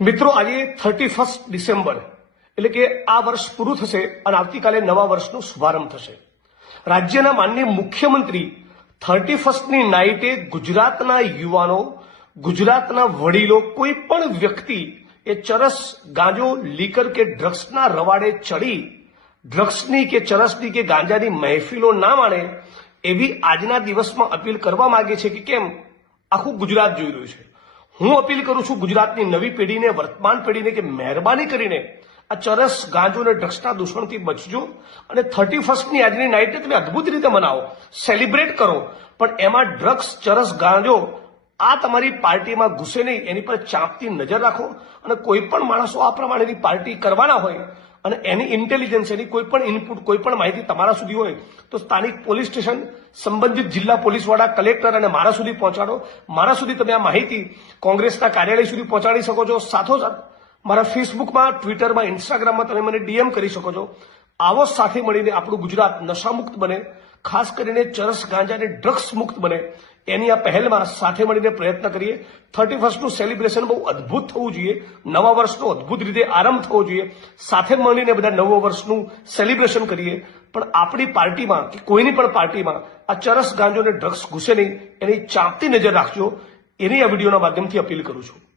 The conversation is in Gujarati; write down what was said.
મિત્રો, આજે 31 ડિસેમ્બર એટલે કે આ વર્ષ પૂરું થશે અને આવતીકાલે નવા વર્ષનો શુભારંભ થશે. રાજ્યના માનનીય મુખ્યમંત્રી 31ની નાઇટે ગુજરાતના યુવાનો, ગુજરાતના વડીલો, કોઈ પણ વ્યક્તિ એ ચરસ, ગાંજો, લીકર કે ડ્રગ્સના રવાડે ચડી ડ્રગ્સની કે ચરસની કે ગાંજાની મહેફિલો ના માણે એવી આજના દિવસમાં અપીલ કરવા માંગે છે કે કેમ આખું ગુજરાત જોઈ રહ્યું છે. હું અપીલ કરું છું ગુજરાતની નવી પેઢીને, વર્તમાન પેઢીને કે મહેરબાની કરીને આ ચરસ, ગાંજો અને ડ્રગ્સના દૂષણથી બચજો અને 31ની આજની નાઇટને તમે અદભુત રીતે મનાવો, સેલિબ્રેટ કરો, પણ એમાં ડ્રગ્સ, ચરસ, ગાંજો આ તમારી પાર્ટીમાં ઘૂસે નહીં એની પર ચાંપતી નજર રાખો. અને કોઈ પણ માણસો આ પ્રમાણેની પાર્ટી કરવાના હોય અને એની ઇન્ટેલિજન્સ, એની કોઈ પણ ઇનપુટ, કોઈ પણ માહિતી તમારા સુધી હોય તો સ્થાનિક પોલીસ સ્ટેશન, સંબંધિત જિલ્લા પોલીસ વડા, કલેક્ટર અને મારા સુધી પહોંચાડો. મારા સુધી તમે આ માહિતી કોંગ્રેસના કાર્યાલય સુધી પહોંચાડી શકો છો. સાથોસાથ મારા ફેસબુકમાં, ટ્વિટરમાં, ઇન્સ્ટાગ્રામમાં તમે મને ડીએમ કરી શકો છો. આવો સાથે મળીને આપણું ગુજરાત નશામુક્ત બને, ખાસ કરીને ચરસ, ગાંજા અને ડ્રગ્સ મુક્ત બને એની આ પહેલમાં સાથે મળીને પ્રયત્ન કરીએ. 31નું સેલિબ્રેશન બહુ અદભુત થવું જોઈએ, નવા વર્ષનો અદભુત રીતે આરંભ થવો જોઈએ. સાથે મળીને બધા નવા વર્ષનું સેલિબ્રેશન કરીએ. પણ આપણી પાર્ટીમાં કે કોઈની પણ પાર્ટીમાં આ ચરસ, ગાંજો અને ડ્રગ્સ ઘૂસે નહીં એની ચાંપતી નજર રાખજો. એની આ વિડીયોના માધ્યમથી અપીલ કરું છું.